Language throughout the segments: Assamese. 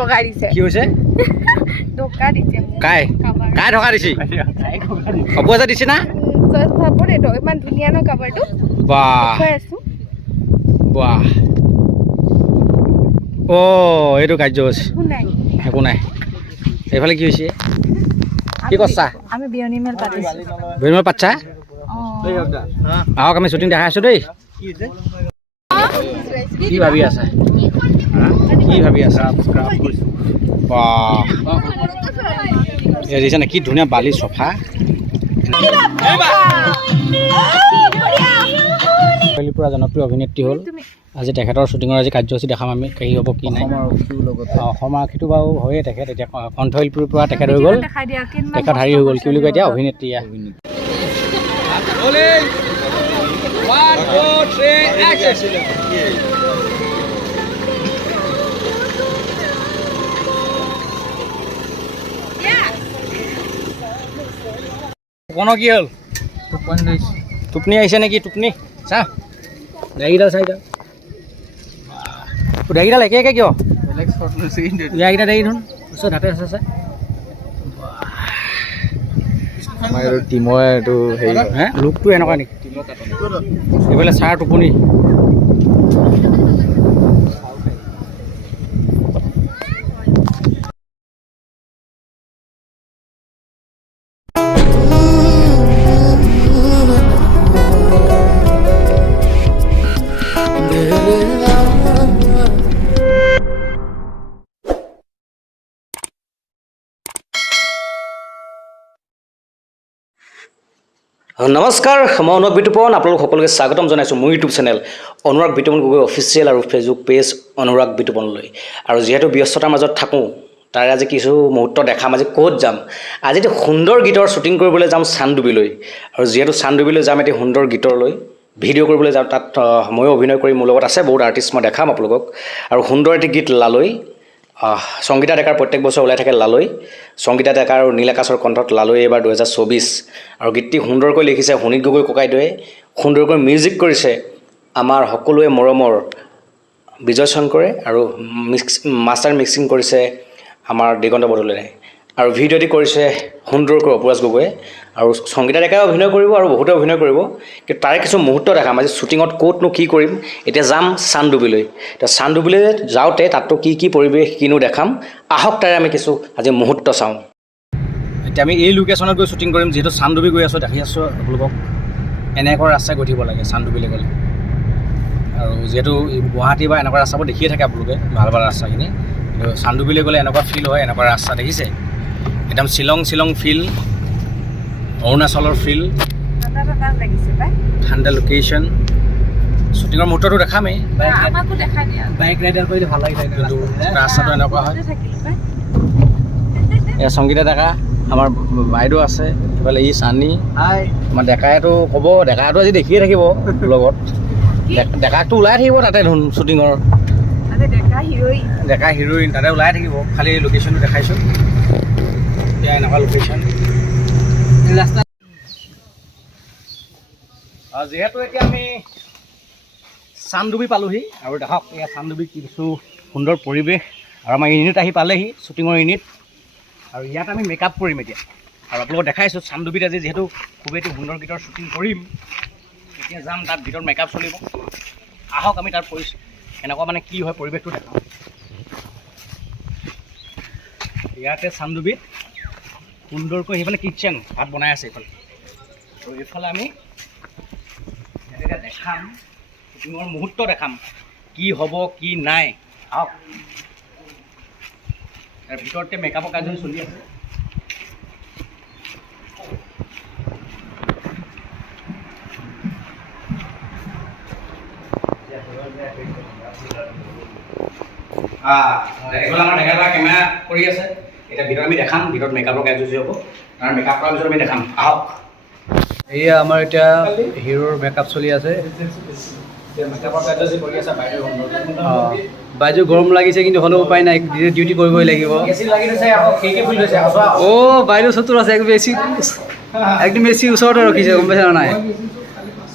লগাই দিছে কি হৈছে ধোকা দিছে কাই ধোকা দিছি অপইচা দিছি না চাপৰ এইটো ইমান ধুনীয়া ন কাভাৰটো বাহ কৈ আছো বাহ ও এইটো কাৰ্যসূচী একো নাই এইফালে কি হৈছে কি কৰছা আমি বিয়নিমেল পাতিছো বিয়নিমেল পাতছা আহক আমি শ্বুটিং দেখাই আছো দেই কি ভাবি আছা কি ভাবি আছা দেখিছা নে কি ধুনীয়া বালি চফা পৰা জনপ্ৰিয় অভিনেত্ৰী হ'ল আজি তেখেতৰ শ্বুটিঙৰ আজি কাৰ্যসূচী দেখাম আমি কি হ'ব কি নাই অসম আৰক্ষীটো বাৰু হয়ে তেখেত এতিয়া কণ্ঠশিল্পীৰ পৰা তেখেত হৈ গ'ল তেখেত হেৰি হৈ গ'ল কি বুলি কয় এতিয়া অভিনেত্ৰী কোন কি হ'ল টোপনি আহিছে নেকি টোপনি চা ডাইকেইডাল চাইডাল ডাইকেইডাল একে একে কিয় ইয়াকেইটা ডাইকি ধোন ওচৰত হাতে আছে চা আমাৰ এইটো টিমৰ এইটো হেৰি হে লুকটো এনেকুৱা নেকি এইফালে চাৰ টোপনি নমস্কাৰ মই অনুৰাগ বিতুপন আপোনালোক সকলোকে স্বাগতম জনাইছোঁ মোৰ YouTube channel Anurag Bitupan Gogoi official আৰু ফেচবুক পেজ অনুৰাগ বিতুপনলৈ আৰু যিহেতু ব্যস্ততাৰ মাজত থাকোঁ তাৰে আজি কিছু মুহূৰ্ত দেখাম আজি ক'ত যাম আজি এটি সুন্দৰ গীতৰ শ্বুটিং কৰিবলৈ যাম চান্দডুবিলৈ আৰু যিহেতু চান্দডুবিলৈ যাম এটি সুন্দৰ গীতলৈ ভিডিঅ' কৰিবলৈ যাম তাত ময়ো অভিনয় কৰি মোৰ লগত আছে বহুত আৰ্টিষ্ট মই দেখাম আপোনালোকক আৰু সুন্দৰ এটি গীত লালৈ সংগীতা ডেকাৰ প্ৰত্যেক বছৰ ওলাই থাকে লালৈ সংগীতা ডেকাৰ আৰু নীল আকাশৰ কণ্ঠত লালৈ এইবাৰ 2024 আৰু গীতটি সুন্দৰকৈ লিখিছে সুনীত গগৈ ককাইদেৱে সুন্দৰকৈ মিউজিক কৰিছে আমাৰ সকলোৱে মৰমৰ বিজয় শংকৰে আৰু মাষ্টাৰ মিক্সিং কৰিছে আমাৰ দিগন্ত বৰদলৈয়ে আৰু ভিডিঅ'টি কৰিছে সুন্দৰকৈ অপৰাজ গগৈয়ে আৰু সংগীতা ডেকাই অভিনয় কৰিব আৰু বহুতে অভিনয় কৰিব কিন্তু তাৰে কিছু মুহূৰ্ত দেখাম আজি শ্বুটিঙত ক'তনো কি কৰিম এতিয়া যাম চান্দডুবিলৈ এতিয়া চান্দডুবিলৈ যাওঁতে তাততো কি পৰিৱেশ কিনো দেখাম আহক তাৰে আমি কিছু আজি মুহূৰ্ত চাওঁ এতিয়া আমি এই লোকেশ্যনত গৈ শ্বুটিং কৰিম যিহেতু চান্দডুবি গৈ আছোঁ দেখি আছোঁ আপোনালোকক এনেকুৱা ৰাস্তাই গৈ থাকিব লাগে চান্দডুবিলৈ গ'লে আৰু যিহেতু গুৱাহাটী বা এনেকুৱা ৰাস্তাবোৰ দেখিয়ে থাকে আপোনালোকে ভাল ভাল ৰাস্তাখিনি কিন্তু চান্দডুবিলৈ গ'লে এনেকুৱা ফিল হয় এনেকুৱা ৰাস্তা দেখিছে একদম শ্বিলং ফিল অৰুণাচলৰ ফিল ঠাণ্ডা লোকেশ্যন শ্বুটিঙৰ মুহূৰ্তটো দেখামেই বাইক ৰাইডাৰ কৰিলে ভাল লাগি থাকে কিন্তু ৰাস্তাটো এনেকুৱা হয় এয়া সংগীতা ডেকা আমাৰ বাইদেউ আছে এইফালে ই চানী আমাৰ ডেকাইটো ক'ব ডেকাইটো আজি দেখিয়ে থাকিব লগত ডেকাকটো ওলাই থাকিব তাতে ধুন শ্বুটিঙৰ ডেকা হিৰ'ইন তাতে ওলাই থাকিব খালি লোকেশ্যনটো দেখাইছোঁ এতিয়া এনেকুৱা লোকেশ্যন ৰাস্তা যিহেতু এতিয়া আমি চান্দডুবি পালোহি আৰু দেখক এয়া চান্দডুবি কিছু সুন্দৰ পৰিৱেশ আৰু আমাৰ ইউনিট আহি পালেহি শ্বুটিঙৰ ইউনিট আৰু ইয়াত আমি মেকআপ কৰিম এতিয়া আৰু আপোনালোকক দেখাইছোঁ চান্দডুবিত আজি যিহেতু খুব এটি সুন্দৰ গীতৰ শ্বুটিং কৰিম এতিয়া যাম তাত ভিতৰত মেকআপ চলিব আহক আমি তাৰ এনেকুৱা মানে কি হয় পৰিৱেশটো দেখাওঁ ইয়াতে চান্দডুবিত সুন্দৰকৈ সেইফালে কিটচেন ভাত বনাই আছে এইফালে আৰু এইফালে আমি এনেকৈ দেখাম শ্বুটিঙৰ মুহূৰ্ত দেখাম কি হ'ব কি নাই আহক তাৰ ভিতৰতে মেকআপৰ কাৰ্যসূচী চলি আছে এইফালে আমাৰ ডেকা কেমেৰা কৰি আছে এতিয়া ভিতৰত আমি দেখাম ভিতৰত মেকআপৰ কাৰ্যসূচী হ'ব তাৰ মেকআপ কৰাৰ পিছত আমি দেখাম আহক এয়া আমাৰ এতিয়া হিৰোৰ মেকআপ চলি আছে বাইদেউ গৰম লাগিছে কিন্তু হ'লেও উপায় নাই ডিউটি কৰিবই লাগিব অ' বাইদেউ চতুৰ আছে একদম বেছি ওচৰতে ৰখিছে গম পাইছে নাই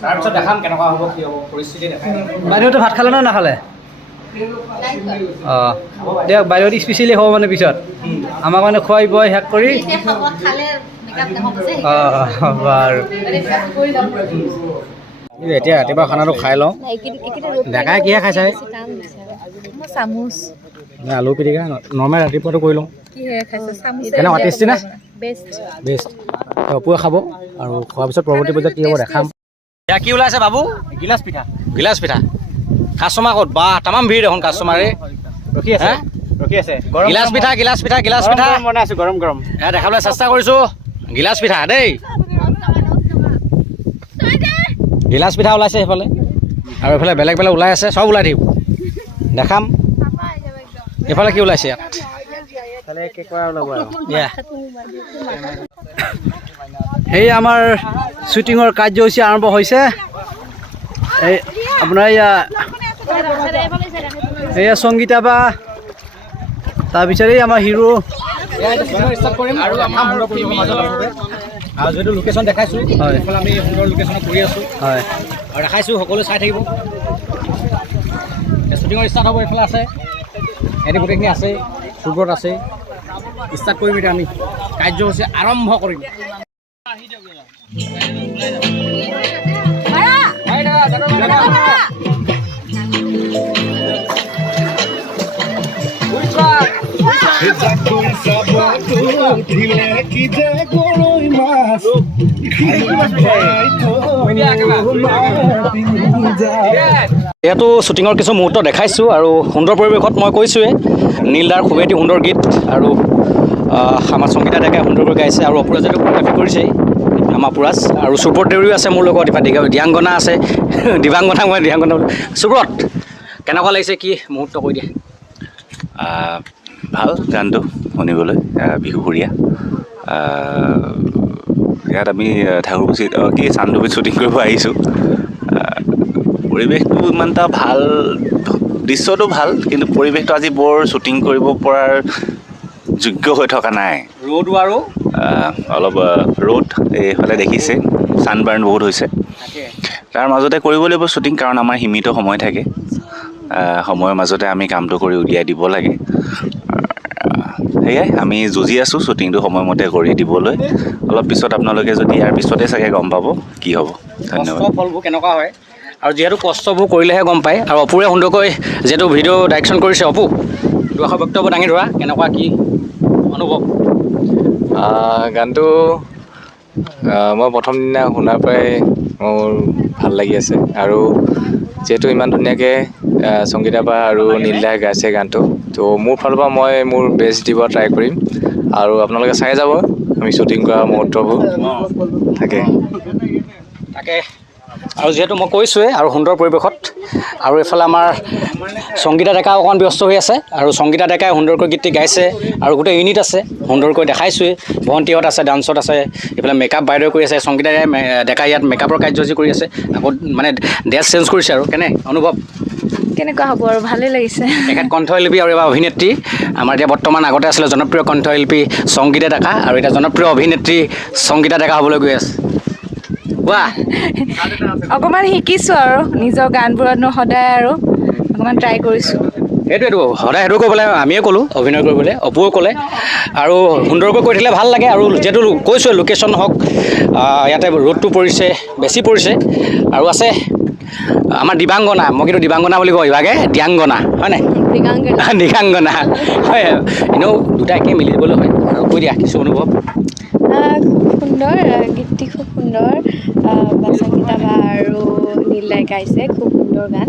তাৰপিছত দেখাম কেনেকুৱা হ'ব কি হ'ব পৰিস্থিতি দেখাম বাইদেউহঁতে ভাত খালে নে নাখালে অঁ দিয়ক বাইদেউ স্পেচিয়েলি হ'ব মানে পিছত আমাক মানে খুৱাই বোৱাই শেষ কৰি অঁ বাৰু এতিয়া ৰাতিপুৱা খানাটো খাই লওঁ ডেকাই কিহে খাইছে চামুচ আলু পিটিকা নৰ্মেল ৰাতিপুৱাটো কৰি লওঁ কিহে খাইছে চামুচ কেনেকুৱা টেষ্টি নে বেষ্ট বেষ্ট অপুৱে খাব আৰু খোৱাৰ পিছত পৰৱৰ্তী পৰ্যায়ত কি হ'ব দেখাম এতিয়া কি ওলাইছে বাবু গিলাচ পিঠা কাষ্টমাৰ ক'ত বা তামাম ভিৰ দেখোন কাষ্টমাৰে ৰখি আছে গিলাচ পিঠা বনাই আছোঁ গৰম এয়া দেখাবলৈ চেষ্টা কৰিছোঁ গিলাচ পিঠা দেই গিলাচ পিঠা ওলাইছে সেইফালে আৰু এইফালে বেলেগ ওলাই আছে চব ওলাই থাকিব দেখাম এইফালে কি ওলাইছে ইয়াত সেই আমাৰ শ্বুটিঙৰ কাৰ্যসূচী আৰম্ভ হৈছে এই আপোনাৰ এয়া সংগীতা বা তাৰপিছত এই আমাৰ হিৰো আৰু যিহেতু লোকেশ্যন দেখাইছোঁ হয় এইফালে আমি সুন্দৰ লোকেশ্যনত কৰি আছোঁ হয় আৰু দেখাইছোঁ সকলোৱে চাই থাকিব শ্বুটিঙৰ ষ্টাৰ্ট হ'ব এইফালে আছে এনে গোটেইখিনি আছে ফুটবল আছে ষ্টাৰ্ট কৰিম এতিয়া আমি কাৰ্যসূচী আৰম্ভ কৰিম ইয়াতো শ্বুটিঙৰ কিছু মুহূৰ্ত দেখাইছোঁ আৰু সুন্দৰ পৰিৱেশত মই কৈছোঁৱে নীলদাৰ খুবেই এটি সুন্দৰ গীত আৰু আমাৰ সংগীতা ডেকাই সুন্দৰকৈ গাইছে আৰু অপৰাজিতো কোৰিঅ'গ্ৰাফি কৰিছেই আমাৰ পুৰাজ আৰু সুব্ৰত দেউৰীও আছে মোৰ লগত দিয়াংগনা আছে দিবাংগনা মই দিয়াংগনা সুব্ৰত কেনেকুৱা লাগিছে কি মুহূৰ্ত কৈ দিয়ে ভাল গানটো শুনিবলৈ বিহুসুৰীয়া ইয়াত আমি ঠাকুৰকুছিত চান্দুবিত শ্বুটিং কৰিব আহিছোঁ পৰিৱেশটো ইমান এটা ভাল দৃশ্যটো ভাল কিন্তু পৰিৱেশটো আজি বৰ শ্বুটিং কৰিব পৰাৰ যোগ্য হৈ থকা নাই ৰ'দো আৰু অলপ ৰ'দ এইফালে দেখিছে ছানবাৰ্ণ বহুত হৈছে তাৰ মাজতে কৰিব লাগিব শ্বুটিং কাৰণ আমাৰ সীমিত সময় থাকে সময়ৰ মাজতে আমি কামটো কৰি উলিয়াই দিব লাগে সেয়াই আমি যুঁজি আছোঁ শ্বুটিংটো সময়মতে কৰি দিবলৈ অলপ পিছত আপোনালোকে যদি ইয়াৰ পিছতে চাগে গম পাব কি হ'ব ধন্যবাদ ফলবোৰ কেনেকুৱা হয় আৰু যিহেতু কষ্টবোৰ কৰিলেহে গম পায় আৰু অপুৰে সুন্দৰকৈ যিহেতু ভিডিঅ' ডাইৰেকশ্যন কৰিছে অপু দুআষাৰ বক্তব্য দাঙি ধৰা কেনেকুৱা কি অনুভৱ গানটো মই প্ৰথম দিনা শুনাৰ পৰাই মোৰ ভাল লাগি আছে আৰু যিহেতু ইমান ধুনীয়াকৈ সংগীতা বা আৰু নীলদাই গাইছে গানটো তো মোৰ ফালৰ পৰা মই মোৰ বেষ্ট দিব ট্ৰাই কৰিম আৰু আপোনালোকে চাই যাব আমি শ্বুটিং কৰা মুহূৰ্তবোৰ থাকে আৰু যিহেতু মই কৈছোঁৱে আৰু সুন্দৰ পৰিৱেশত আৰু এইফালে আমাৰ সংগীতা ডেকা অকণমান ব্যস্ত হৈ আছে আৰু সংগীতা ডেকাই সুন্দৰকৈ গীতটি গাইছে আৰু গোটেই ইউনিট আছে সুন্দৰকৈ দেখাইছোঁৱে ভণ্টিহঁত আছে ডান্সত আছে এইফালে মেকআপ বাইদেউ কৰি আছে সংগীতা ডেকাই ইয়াত মেকআপৰ কাৰ্যসূচী কৰি আছে আকৌ মানে ড্ৰেছ চেঞ্জ কৰিছে আৰু কেনে অনুভৱ কেনেকুৱা হ'ব আৰু ভালেই লাগিছে তেখেত কণ্ঠশিল্পী আৰু এবাৰ অভিনেত্ৰী আমাৰ এতিয়া বৰ্তমান আগতে আছিলে জনপ্ৰিয় কণ্ঠশিল্পী সংগীতা ডেকা আৰু এতিয়া জনপ্ৰিয় অভিনেত্ৰী সংগীতা ডেকা হ'বলৈ গৈ আছে কোৱা অকণমান শিকিছোঁ আৰু নিজৰ গানবোৰতনো সদায় আৰু অকণমান ট্ৰাই কৰিছোঁ সেইটোৱেতো সদায় সেইটো কৰিবলৈ আমিয়ে ক'লোঁ অভিনয় কৰিবলৈ অপুও ক'লে আৰু সুন্দৰকৈ কৰি থাকিলে ভাল লাগে আৰু যিহেতু কৈছোঁ লোকেশ্যন হওক ইয়াতে ৰ'দটো পৰিছে বেছি পৰিছে আৰু আছে আমাৰ দিবাংগনা মই কিন্তু দিবাংগনা বুলি কওঁ ইভাগে দিয়াংগনা হয় নাই দিগাংগনা হয় এনেও দুটা একে মিলি দিবলৈ হয় আৰু কৈ দিয়া কিছু অনুভৱ খুব সুন্দৰ গীতটি খুব সুন্দৰ সংগীতা বা আৰু নীলদাই গাইছে খুব সুন্দৰ গান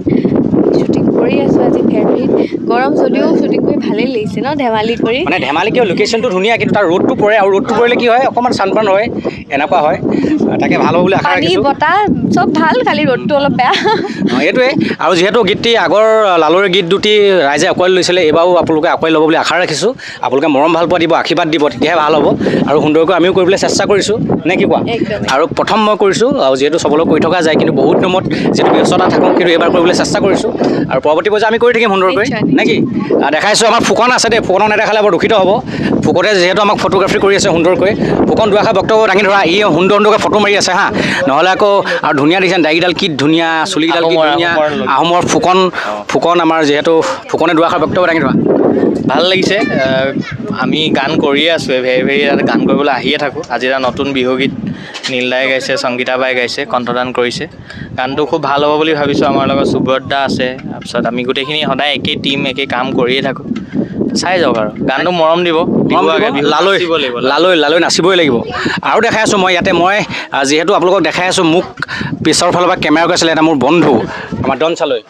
শ্বুটিং কৰি আছোঁ আজি ফেব্ৰুৱাৰীত গৰম যদিও শ্বুটিং কৰি ভালেই লাগিছে ন ধেমালি কৰি মানে ধেমালি কিয় লোকেশ্যনটো ধুনীয়া কিন্তু তাৰ ৰ'দটো পৰে আৰু ৰ'দটো পৰিলে কি হয় অকণমান ছানবাৰ্ণ হয় এনেকুৱা হয় তাকে ভাল হ'ব বুলি আশা পানী ৰাখিছোঁ বতাহ চব ভাল খালি ৰ'দটো অলপ বেয়া এইটোৱে আৰু যিহেতু গীতটি আগৰ লালুৰে গীত দুটি ৰাইজে আঁকোৱালি লৈছিলে এইবাৰো আপোনালোকে আঁকোৱালি ল'ব বুলি আশা ৰাখিছোঁ আপোনালোকে মৰম ভাল পোৱা দিব আশীৰ্বাদ দিব তেতিয়াহে ভাল হ'ব আৰু সুন্দৰকৈ আমিও কৰিবলৈ চেষ্টা কৰিছোঁ নে কি কোৱা আৰু প্ৰথম মই কৰিছোঁ আৰু যিহেতু চবলৈ কৰি থকা যায় কিন্তু বহুত দিনত যিহেতু ব্যস্ততা থাকোঁ কিন্তু এইবাৰ কৰিবলৈ চেষ্টা কৰিছোঁ কৰিছোঁ আৰু পৰৱৰ্তী পৰ্যায়ত আমি কৰি থাকিম সুন্দৰকৈ নিশ্চয়, নে কি দেখাইছোঁ আমাৰ ফুকন আছে দেই ফুকনক নেদেখালে বৰ দুখিত হ'ব ফুকনে যিহেতু আমাক ফটোগ্ৰাফী কৰি আছে সুন্দৰকৈ ফুকন দুআষাৰ বক্তব্য দাঙি ধৰা ই সুন্দৰকৈ ফটো মাৰি আছে হা নহ'লে আকৌ আৰু ধুনীয়া দেখিছে দাড়িডাল কি ধুনীয়া চুলিকেইডাল কি ধুনীয়া আহোমৰ ফুকন আমাৰ যিহেতু ফুকনে দুআষাৰ বক্তব্য দাঙি ধৰা ভাল লাগিছে আমি গান কৰিয়ে আছোঁ ভেৰি ভেৰি ইয়াত গান কৰিবলৈ আহিয়ে থাকোঁ আজি এটা নতুন বিহুগীত নীলদাই গাইছে সংগীতা বাই গাইছে কণ্ঠদান কৰিছে গানটো খুব ভাল হ'ব বুলি ভাবিছোঁ আমাৰ লগত সুব্ৰত দা আছে তাৰপিছত আমি গোটেইখিনি সদায় একেই টীম একেই কাম কৰিয়ে থাকোঁ চাই যাওক আৰু গানটো মৰম দিব লালৈ নাচিবই লাগিব আৰু দেখাই আছোঁ মই ইয়াতে মই যিহেতু আপোনালোকক দেখাই আছোঁ মোক পিছৰ ফালৰ পৰা কেমেৰা কৰিছিলে এটা মোৰ বন্ধু আমাৰ ডন চালৈ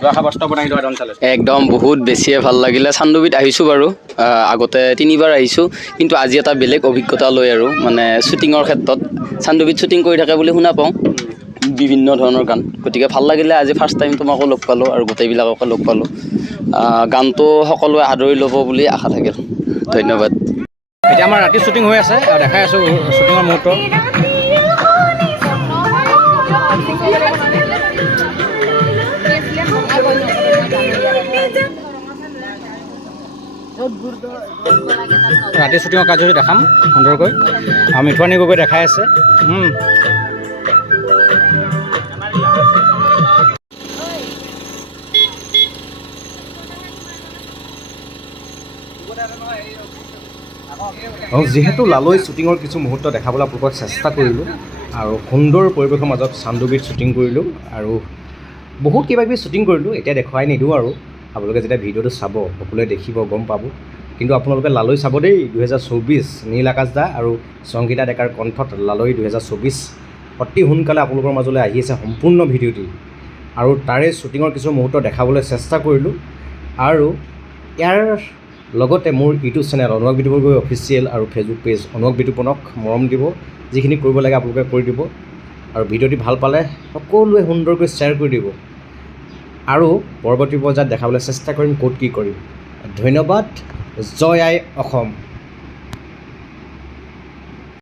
দুআষাৰ বস্ত্ৰ বনাই ধৰা ডন চালৈ একদম বহুত বেছিয়ে ভাল লাগিলে চান্দুবিত আহিছোঁ বাৰু আগতে 3বাৰ আহিছোঁ কিন্তু আজি এটা বেলেগ অভিজ্ঞতা লৈ আৰু মানে শ্বুটিঙৰ ক্ষেত্ৰত চান্দুবিত শ্বুটিং কৰি থাকে বুলি শুনা পাওঁ বিভিন্ন ধৰণৰ গান গতিকে ভাল লাগিলে আজি ফাৰ্ষ্ট টাইম তোমাকো লগ পালোঁ আৰু গোটেইবিলাককে লগ পালোঁ গানটো সকলোৱে আদৰি ল'ব বুলি আশা থাকিল ধন্যবাদ এতিয়া আমাৰ ৰাতি শ্বুটিং হৈ আছে আৰু দেখাই আছোঁ শ্বুটিঙৰ মুহূৰ্ত ৰাতি শ্বুটিঙৰ কাৰ্যসূচী দেখাম সুন্দৰকৈ আৰু মিঠুৱানী গগৈ দেখাই আছে যিহেতু লালৈ শ্বুটিঙৰ কিছু মুহূৰ্ত দেখাবলৈ আপোনালোকক চেষ্টা কৰিলোঁ আৰু সুন্দৰ পৰিৱেশৰ মাজত চান্দুবিত শ্বুটিং কৰিলোঁ আৰু বহুত কিবাকিবি শ্বুটিং কৰিলোঁ এতিয়া দেখুৱাই নিদিওঁ আৰু আপোনালোকে যেতিয়া ভিডিঅ'টো চাব সকলোৱে দেখিব গম পাব কিন্তু আপোনালোকে লালৈ চাব দেই 2024 নীল আকাশ দা আৰু সংগীতা ডেকাৰ কণ্ঠত লালৈ 2024 অতি সোনকালে আপোনালোকৰ মাজলৈ আহি আছে সম্পূৰ্ণ ভিডিঅ'টি আৰু তাৰে শ্বুটিঙৰ কিছু মুহূৰ্ত দেখাবলৈ চেষ্টা কৰিলোঁ আৰু ইয়াৰ লগতে মোৰ YouTube channel Anurag Bitupan Gogoi official আৰু ফেচবুক পেজ অনুৰাগ বিতুপনক মৰম দিব যিখিনি কৰিব লাগে আপোনালোকে কৰি দিব আৰু ভিডিঅ'টি ভাল পালে সকলোৱে সুন্দৰকৈ শ্বেয়াৰ কৰি দিব আৰু পৰৱৰ্তী পৰ্যায়ত দেখাবলৈ চেষ্টা কৰিম ক'ত কি কৰিম ধন্যবাদ জয় আই অসম